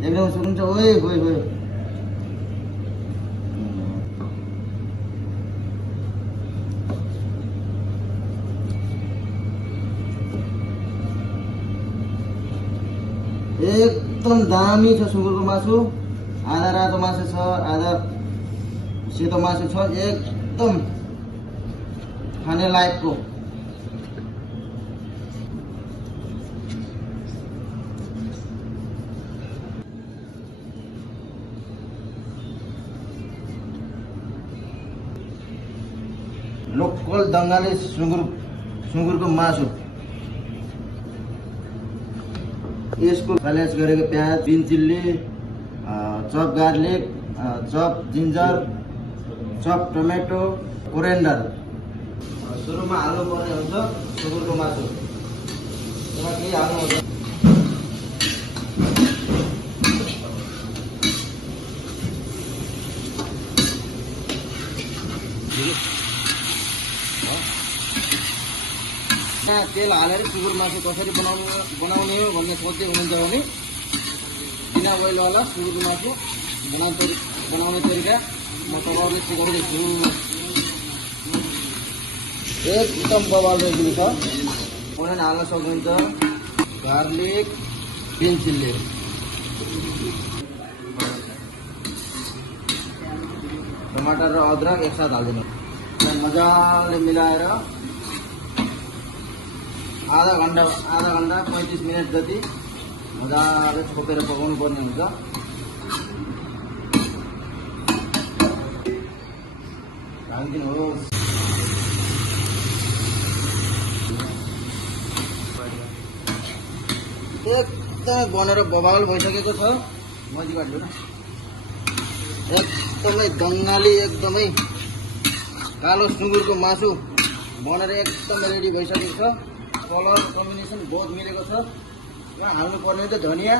एकदम सुन्छ ओइ ओइ ओइ एकदम दामी छ सुँगुरको मासु आधा रातो मासु छ आधा सेतो मासु छ एकदम खाने लायकको लोकल दङ्गाले सुँगुरको मासु यसको फ्यालेज गरेको प्याज green chilli chop garlic chop ginger chop tomato coriander सुरुमा हाल्नुपर्ने हुन्छ सुँगुरको मासु त्यसमा केही हाल्नुहुन्छ तेल हालेर सुँगुर मासु कसरी बनाउने हो भन्ने सोच्दै हुनुहुन्छ भने बिना ओइलवाला सुँगुरको मासु बनाउने तरिका म तपाईँहरूले सिकाउँदैछु। एकदम बवाल रेसिपी छ। ओनियन हाल्न सक्नुहुन्छ, गार्लिक, ग्रिन चिल्ली, टमाटर र अदरक एकसाथ हालिदिनु। मजाले मिलाएर आधा घन्टा 35 मिनट जति मजाले छोपेर पकाउनु पर्ने हुन्छ। हालिदिनुहोस्। एकदमै बनेर बवाल भइसकेको छ। मजी काट्यो न, एकदमै दङ्गाली, एकदमै कालो सुँगुरको मासु बनेर एकदमै रेडी भइसकेको छ। कलर कम्बिनेसन बहुत मिलेको छ। यहाँ हाल्नु पर्ने त धनिया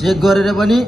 चेक गरेर पनि